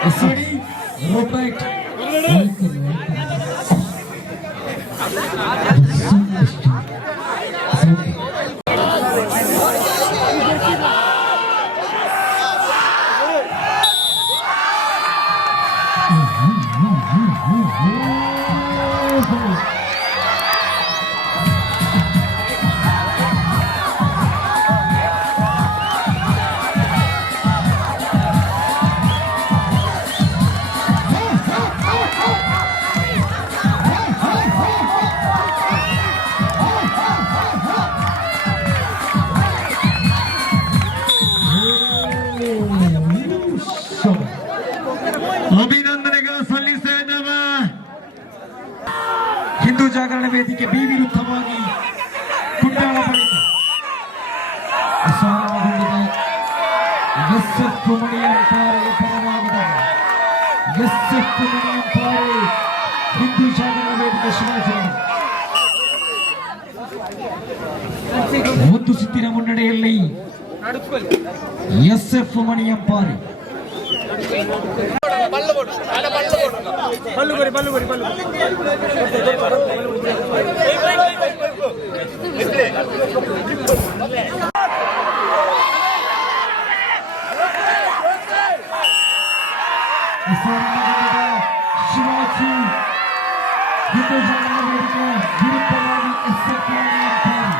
Ready? Robert. ಅಭಿನಂದನೆಗಳು ಸಲ್ಲಿಸ್ತಾ ಇದ್ದಾವ. Hindu Jagarana Vedike B ವಿರುದ್ಧವಾಗಿ ಕುಟ್ಟಾಳ ಬಳಿಕ ಅಸಮಾನಗೊಂಡಿದೆ. ಎಸ್ಎಫ್ ಮಣಿಯಂಪಾರೆ ಪರವಾಗಿದ್ದಾರೆ. ಎಸ್ಎಫ್ ಮಣಿಯಂಪಾರೆ ಹಿಂದೂ ಜಾಗರಣ ವೇದಿಕೆ ಶಿವಾಜಿನಗರ ಒಂದು ಸುತ್ತಿನ ಮುನ್ನಡೆಯಲ್ಲಿ ಎಸ್ಎಫ್ ಮಣಿಯಂಪಾರೆ ಶಿವಾಜಿ ಹಿಂದೂ ಜಾಗರಣ ವೇದಿಕೆ ವಿರುದ್ಧವಾಗಿ ಎಸ್ಎಫ್ ಮಣಿಯಂಪಾರೆ